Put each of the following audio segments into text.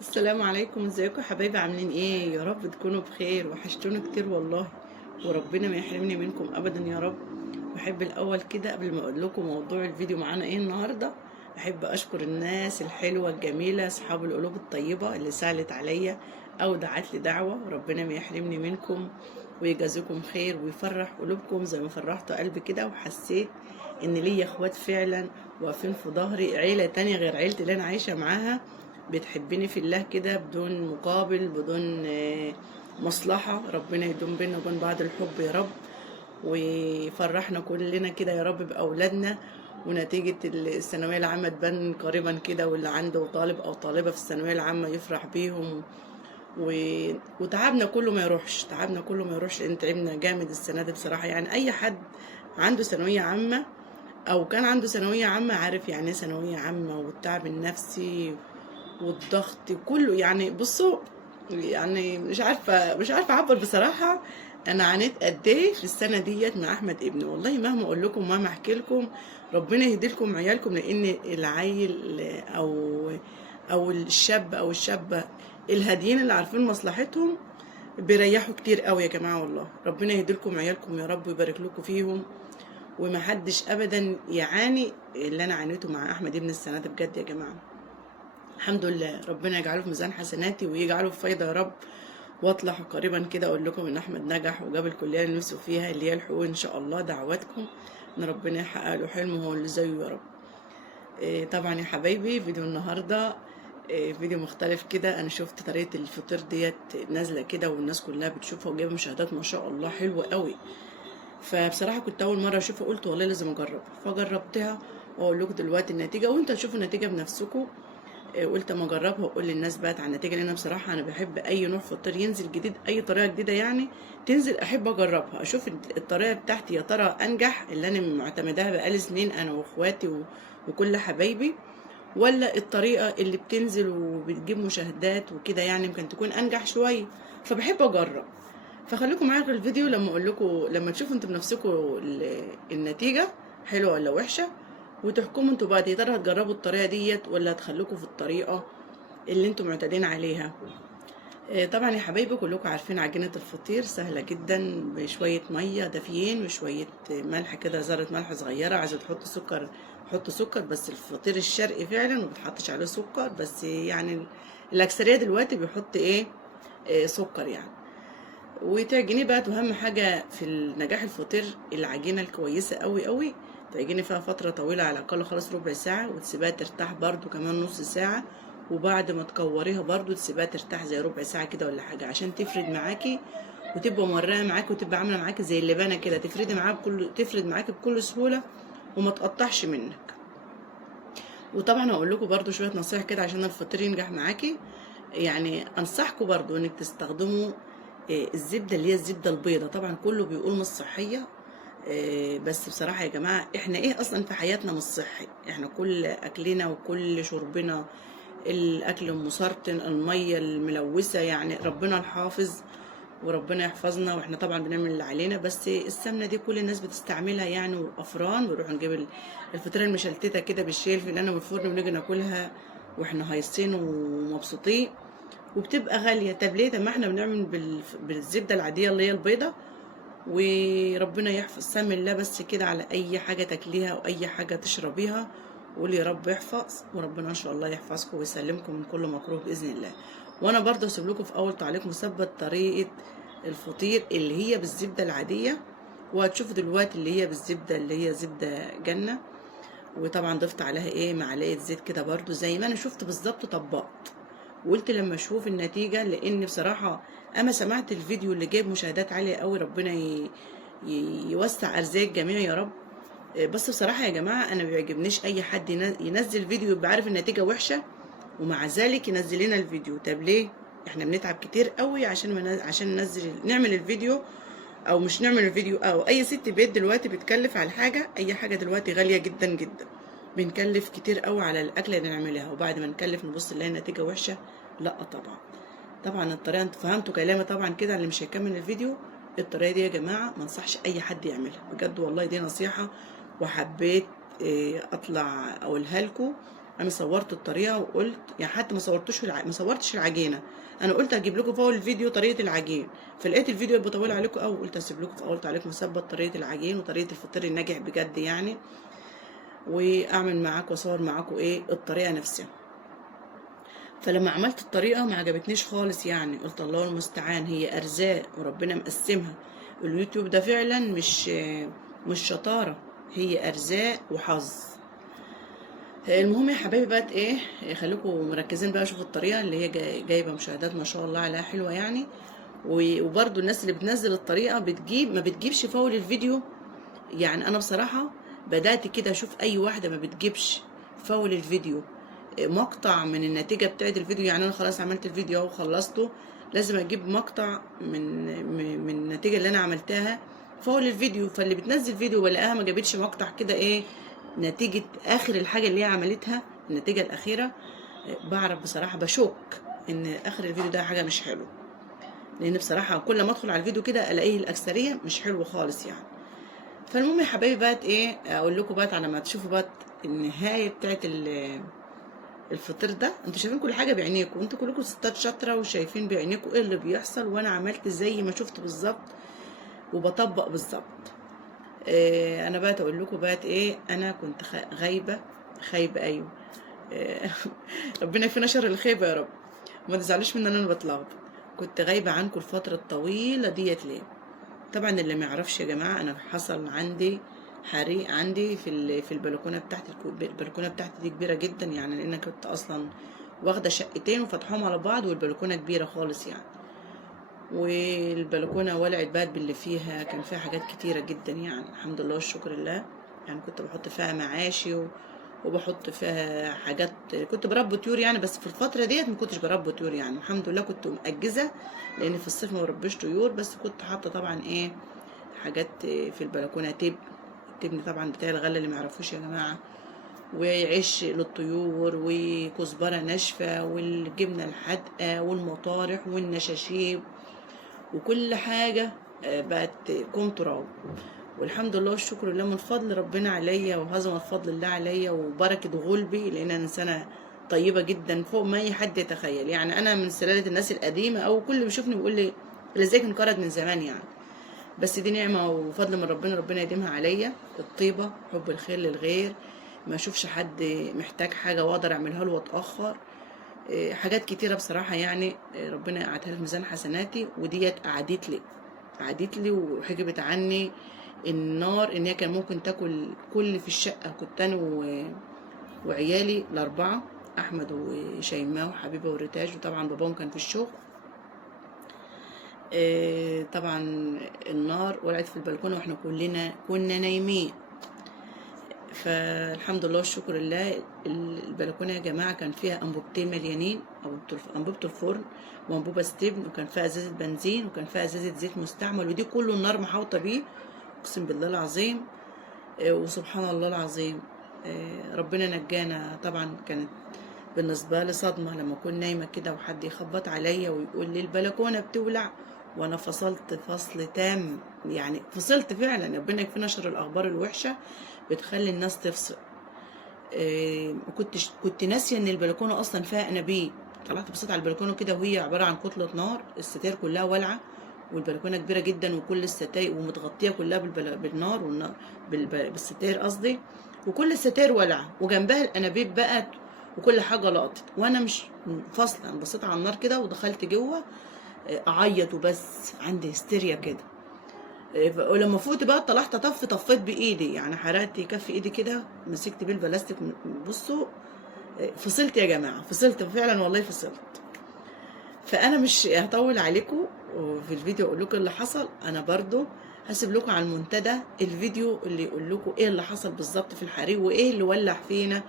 السلام عليكم، ازيكم يا حبايبي؟ عاملين ايه؟ يا رب تكونوا بخير، وحشتوني كتير والله. وربنا ما يحرمني منكم ابدا يا رب. بحب الاول كده قبل ما اقول لكم موضوع الفيديو معانا ايه النهارده، احب اشكر الناس الحلوه الجميله اصحاب القلوب الطيبه اللي سالت عليا او دعت لي دعوه. ربنا ما يحرمني منكم ويجازيكم خير ويفرح قلوبكم زي ما فرحتوا قلبي كده، وحسيت ان ليا اخوات فعلا واقفين في ظهري، عيله تانية غير عيلتي اللي انا عايشه معاها، بتحبني في الله كده بدون مقابل، بدون مصلحة. ربنا يدوم بينا وبين بعض الحب يا رب، ويفرحنا كلنا كده يا رب بأولادنا. ونتيجة الثانوية العامة تبان قريبا كده، واللي عنده طالب أو طالبة في الثانوية العامة يفرح بيهم و... وتعبنا كله ما يروحش، تعبنا كله ما يروحش، لأن تعبنا جامد السنة دي بصراحة. يعني أي حد عنده ثانوية عامة أو كان عنده ثانوية عامة عارف يعني ايه ثانوية عامة، والتعب النفسي والضغط كله. يعني بصوا، يعني مش عارفه اعبر بصراحه. انا عانيت قد ايه في السنه ديت مع احمد ابني، والله مهما اقول لكم مهما احكي لكم. ربنا يهدي لكم عيالكم، لان العيل او الشاب او الشابه الهاديين اللي عارفين مصلحتهم بيريحوا كتير قوي يا جماعه. والله ربنا يهدي لكم عيالكم يا رب ويبارك لكم فيهم، ومحدش ابدا يعاني اللي انا عانيته مع احمد ابن السنه دي بجد يا جماعه. الحمد لله، ربنا يجعله في ميزان حسناتي ويجعله في فايدة يا رب. واطلع قريبا كده اقول لكم ان احمد نجح وجاب الكليه اللي نفسه فيها اللي هي الحقوق ان شاء الله. دعواتكم ان ربنا يحقق له حلمه هو اللي زيه يا رب. طبعا يا حبايبي فيديو النهارده فيديو مختلف كده. انا شفت طريقه الفطير ديت نازله كده والناس كلها بتشوفها وجايبه مشاهدات ما شاء الله حلوه قوي. فبصراحه كنت اول مره اشوفها، قلت والله لازم اجربها، فجربتها واقول لكم دلوقتي النتيجه وانتوا تشوفوا النتيجه بنفسكم. قلت اما اجربها واقول للناس بقى عن النتيجه، لان انا بصراحه انا بحب اي نوع فطير ينزل جديد، اي طريقه جديده يعني تنزل احب اجربها، اشوف الطريقه بتاعتي يا ترى انجح اللي انا معتمداها بقالي سنين انا واخواتي وكل حبايبي، ولا الطريقه اللي بتنزل وبتجيب مشاهدات وكده يعني يمكن تكون انجح شويه. فبحب اجرب. فخليكم معايا في الفيديو لما اقول لكم، لما تشوفوا انتوا بنفسكم النتيجه حلوه ولا وحشه، وتحكموا انتوا بقى يا ترى هتجربوا الطريقه ديت ولا هتخلوكوا في الطريقه اللي انتوا معتادين عليها. طبعا يا حبايبي كلكم عارفين عجينه الفطير سهله جدا، بشويه ميه دافيين وشويه ملح كده، ذره ملح صغيره. عايزه تحط سكر حط سكر، بس الفطير الشرقي فعلا ما بتحطش عليه سكر، بس يعني الاكثريه دلوقتي بيحط ايه سكر يعني. وتعجنيه بقى، واهم حاجه في نجاح الفطير العجينه الكويسه قوي قوي. تعجني فيها فتره طويله، على الاقل خلاص ربع ساعه، وتسيبها ترتاح برده كمان نص ساعه. وبعد ما تكوريها برده تسيبها ترتاح زي ربع ساعه كده ولا حاجه، عشان تفرد معاكي وتبقى مرقه معاكي وتبقى عامله معاكي زي اللبانه كده، تفرد معاكي بكل سهوله وما تقطعش منك. وطبعا هقول لكم برده شويه نصايح كده عشان الفطير ينجح معاكي. يعني انصحكم برضو انك تستخدموا الزبده اللي هي الزبده البيضاء. طبعا كله بيقول مش صحيه، بس بصراحه يا جماعه احنا ايه اصلا في حياتنا مش صحي؟ احنا كل اكلنا وكل شربنا الاكل المسرطن، الميه الملوثه، يعني ربنا الحافظ وربنا يحفظنا. واحنا طبعا بنعمل اللي علينا، بس السمنه دي كل الناس بتستعملها يعني، والافران بنروح نجيب الفطيره المشلتته كده بالشيل اللي انا من الفرن ونيجي ناكلها واحنا هايصين ومبسوطين، وبتبقى غاليه. طب ليه؟ طب ما احنا بنعمل بالزبده العاديه اللي هي البيضه. وربنا يحفظ سم الله بس كده على اي حاجه تاكليها او اي حاجه تشربيها. قولي يا رب يحفظ، وربنا ان شاء الله يحفظكم ويسلمكم من كل مكروه باذن الله. وانا برضه هسيب لكم في اول تعليق مثبت طريقه الفطير اللي هي بالزبده العاديه، وهتشوفوا دلوقتي اللي هي بالزبده اللي هي زبده جنه. وطبعا ضفت عليها ايه معلقه زيت كده برضو زي ما انا شفت بالظبط طبقت. وقلت لما اشوف النتيجه، لان بصراحه انا سمعت الفيديو اللي جايب مشاهدات عاليه قوي، ربنا يوسع ارزاق الجميع يا رب. بس بصراحه يا جماعه انا ما بيعجبنيش اي حد ينزل فيديو يبقى عارف النتيجه وحشه ومع ذلك ينزل لنا الفيديو. طب ليه؟ احنا بنتعب كتير قوي عشان نعمل الفيديو، او مش نعمل الفيديو. او اي ست بيت دلوقتي بتكلف على الحاجه، اي حاجه دلوقتي غاليه جدا جدا، بنكلف كتير قوي على الاكله اللي نعملها، وبعد ما نكلف نبص نلاقي النتيجه وحشه. لا طبعا. طبعا الطريقه انتوا فهمتوا كلامي طبعا كده، اللي مش هيكمل الفيديو الطريقه دي يا جماعه ما انصحش اي حد يعملها بجد، والله دي نصيحه وحبيت اطلع اقولها لكم انا صورت الطريقه وقلت يعني، حتى ما صورتش العجينه، انا قلت اجيب لكم في اول الفيديو طريقه العجين، فلقيت الفيديو يبقى طويل عليكم قوي، قلت اسيب لكم في اول تعليق مثبت طريقه العجين وطريقه الفطير الناجح بجد يعني، واعمل معاكم واصور معاكم ايه الطريقه نفسها. فلما عملت الطريقه ما عجبتنيش خالص يعني، قلت الله المستعان، هي ارزاق وربنا مقسمها. اليوتيوب ده فعلا مش شطاره، هي ارزاق وحظ. المهم يا حبايبي بقى ايه، خليكم مركزين بقى، شوفوا الطريقه اللي هي جايبه مشاهدات ما شاء الله عليها حلوه يعني. وبرده الناس اللي بتنزل الطريقه ما بتجيبش فول الفيديو. يعني انا بصراحه بدات كده اشوف اي واحده ما بتجيبش فول الفيديو مقطع من النتيجه بتاعت الفيديو. يعني انا خلاص عملت الفيديو اهو وخلصته، لازم اجيب مقطع من النتيجه اللي انا عملتها فول الفيديو. فاللي بتنزل فيديو بلاقيها ما جابتش مقطع كده ايه نتيجه اخر الحاجه اللي هي عملتها، النتيجه الاخيره، بعرف بصراحه بشك ان اخر الفيديو ده حاجه مش حلوه. لان بصراحه كل ما ادخل على الفيديو كده الاقيه الاكثريه مش حلوه خالص يعني. فالمهم يا حبايبي بقى ايه، اقول لكم بقى على ما تشوفوا بقى النهايه بتاعت الفطير ده. انتوا شايفين كل حاجه بعينيكم، انتوا كلكم ستات شاطره وشايفين بعينيكم ايه اللي بيحصل، وانا عملت زي ما شفت بالظبط وبطبق بالظبط. انا بقى اقول لكم بقى ايه، انا كنت خايبه ايوه. ربنا يكفينا شر الخيبه يا رب، ما تزعلوش من ان انا بتلخبط. كنت غايبه عنكم الفتره الطويله ديت ليه؟ طبعا اللي ما يعرفش يا جماعه، انا حصل عندي حريق عندي في البلكونه بتاعتي. البلكونه بتاعتي دي كبيره جدا يعني، لان كنت اصلا واخده شقتين وفتحهم على بعض، والبلكونه كبيره خالص يعني. والبلكونه ولعت بقى باللي فيها، كان فيها حاجات كتيره جدا يعني، الحمد لله والشكر لله. يعني كنت بحط فيها معاشي وبحط فيها حاجات، كنت بربي طيور يعني، بس في الفتره ديت ما كنتش بربي طيور يعني، الحمد لله كنت مأجزه، لان في الصيف ما بربيش طيور. بس كنت حاطه طبعا ايه حاجات في البلكونه، التبن طبعا بتاع الغله اللي ما يعرفوش يا جماعه، وعيش للطيور وكزبره ناشفه والجبنه الحادقه والمطارح والنشاشيب وكل حاجه بقت كوم تراب. والحمد لله والشكر لله من فضل ربنا عليا، وهذا فضل الله عليا وبركه غلبي، لان انا انسانه طيبه جدا فوق ما اي حد يتخيل يعني. انا من سلاله الناس القديمه، او كل اللي بيشوفني بيقول لي ازيك انقرض من زمان يعني. بس دي نعمه وفضل من ربنا، ربنا يديمها عليا، الطيبه، حب الخير للغير، ما اشوفش حد محتاج حاجه واقدر اعملها له واتاخر. حاجات كتيره بصراحه يعني، ربنا قعدها لي في ميزان حسناتي، وديت قعدت لي وحجبت عني النار، ان هي كان ممكن تاكل كل في الشقه. كنت انا وعيالي الاربعه، احمد وشيماء وحبيبه وريتاج، وطبعا باباهم كان في الشغل. طبعا النار ولعت في البلكونه واحنا كنا نايمين. فالحمد لله والشكر لله، البلكونه يا جماعه كان فيها انبوبتين مليانين، انبوبه الفرن وانبوبه ستيبن، وكان فيها ازازه بنزين، وكان فيها ازازه زيت مستعمل، ودي كله النار محاوطه بيه، اقسم بالله العظيم. وسبحان الله العظيم، ربنا نجانا. طبعا كانت بالنسبه لي صدمه لما اكون نايمه كده وحد يخبط عليا ويقول لي البلكونه بتولع، وانا فصلت فصل تام يعني، فصلت فعلا. ربنا يكفينا شر الاخبار الوحشه بتخلي الناس تفصل. كنت ناسيه ان البلكونه اصلا فيها انابيب. طلعت بصيت على البلكونه كده وهي عباره عن كتله نار، الستاير كلها والعه، والبلكونه كبيره جدا، وكل الستاير ومتغطيه كلها بالنار، بالستاير قصدي، وكل الستاير والعه، وجنبها الانابيب بقت، وكل حاجه لقطت، وانا مش فاصله. انا بصيت على النار كده ودخلت جوه اعيط، وبس عندي هستيريا كده. ولما فوت بقى طلعت طفيت بايدي يعني، حرقت كف ايدي كده، مسكت بيه البلاستيك. بصوا فصلت يا جماعه، فصلت فعلا والله فصلت. فانا مش هطول عليكم في الفيديو اقول لكم اللي حصل. انا برضو هسيب لكم على المنتدى الفيديو اللي يقول لكم ايه اللي حصل بالظبط في الحريق، وايه اللي ولع فينا،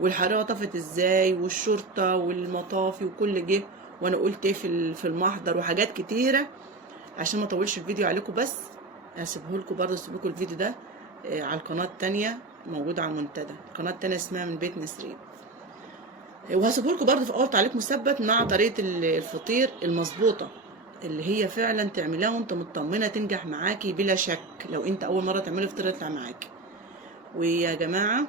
والحريقه طفت ازاي، والشرطه والمطافي وكل جه، وانا قلت ايه في المحضر، وحاجات كتيره. عشان ما اطولش الفيديو عليكم، بس هسيبه لكم برضه، هسيب لكم الفيديو ده على القناه التانيه موجوده على المنتدى، القناه التانيه اسمها من بيت نسرين. وهسيبه لكم برضه في اول تعليق مثبت مع طريقه الفطير المظبوطه، اللي هي فعلا تعمليها وانت مطمنه تنجح معاكي بلا شك، لو انت اول مره تعملي فطير يطلع معاكي. ويا جماعه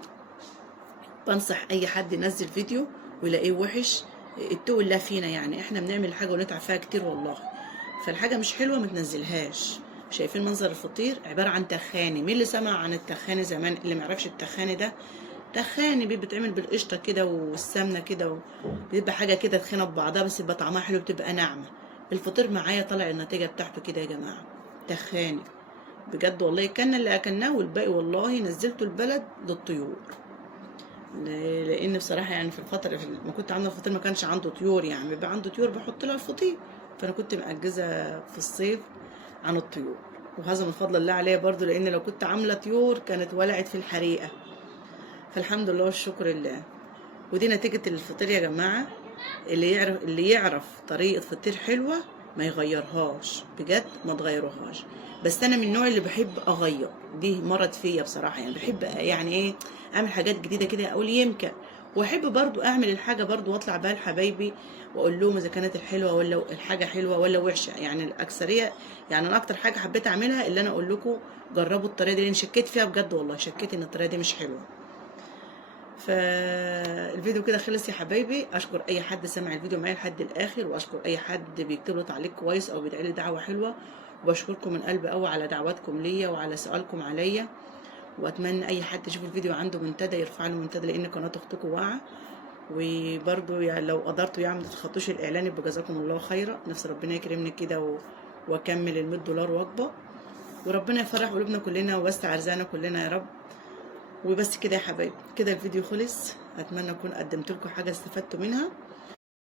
بنصح اي حد ينزل فيديو ويلاقيه وحش، اتقوا الله فينا، يعني احنا بنعمل الحاجه ونتعب فيها كتير والله، فالحاجه مش حلوه ما تنزلهاش. شايفين منظر الفطير عباره عن تخاني؟ مين اللي سمع عن التخاني زمان؟ اللي ما يعرفش التخاني ده، تخاني بتتعمل بالقشطه كده والسمنه كده، بيبقى حاجه كده تخينه ببعضها بس يبقى طعمها حلو، بتبقى ناعمه. الفطير معايا طلع النتيجه بتاعته كده يا جماعه، تخاني بجد والله. كان اللي اكلناه والباقي والله نزلته البلد للطيور، لان بصراحه يعني في الفتره ما كنت عامله الفطير ما كانش عنده طيور، يعني بيبقى عنده طيور بحط لها الفطير، فانا كنت مأجزه في الصيف عن الطيور، وهذا من فضل الله عليا برضو، لان لو كنت عامله طيور كانت ولعت في الحريقه، فالحمد لله والشكر لله. ودي نتيجه الفطير يا جماعه. اللي يعرف طريقه فطير حلوه ما يغيرهاش، بجد ما تغيروهاش. بس انا من النوع اللي بحب اغير، دي مرض فيا بصراحه، يعني بحب يعني ايه، اعمل حاجات جديده كده، اقول يمكن، واحب برضو اعمل الحاجه برضو واطلع بها لحبايبي واقول لهم اذا كانت الحلوه ولا الحاجه حلوه ولا وحشه، يعني الاكثريه. يعني انا اكتر حاجه حبيت اعملها اللي انا اقول لكم جربوا الطريقه دي، لان شكيت فيها بجد والله، شكيت ان الطريقه دي مش حلوه. فالفيديو كده خلص يا حبايبي. اشكر اي حد سمع الفيديو معايا لحد الاخر، واشكر اي حد بيكتب له تعليق كويس او بيدعي لي دعوه حلوه، وبشكركم من قلب قوي على دعواتكم ليا وعلى سؤالكم عليا. واتمنى اي حد يشوف الفيديو عنده منتدى يرفع له منتدى، لان قناه اختكم واقعه. وبرده يعني لو قدرتوا يعني ما تتخطوش الاعلان، يبقى جزاكم الله خيرا. نفس ربنا يكرمني كده واكمل ال 100 دولار وجبه، وربنا يفرح قلوبنا كلنا ويوسع ارزاقنا كلنا يا رب. وبس كده يا حبايبي، كده الفيديو خلص. اتمنى اكون قدمت لكم حاجه استفدتوا منها.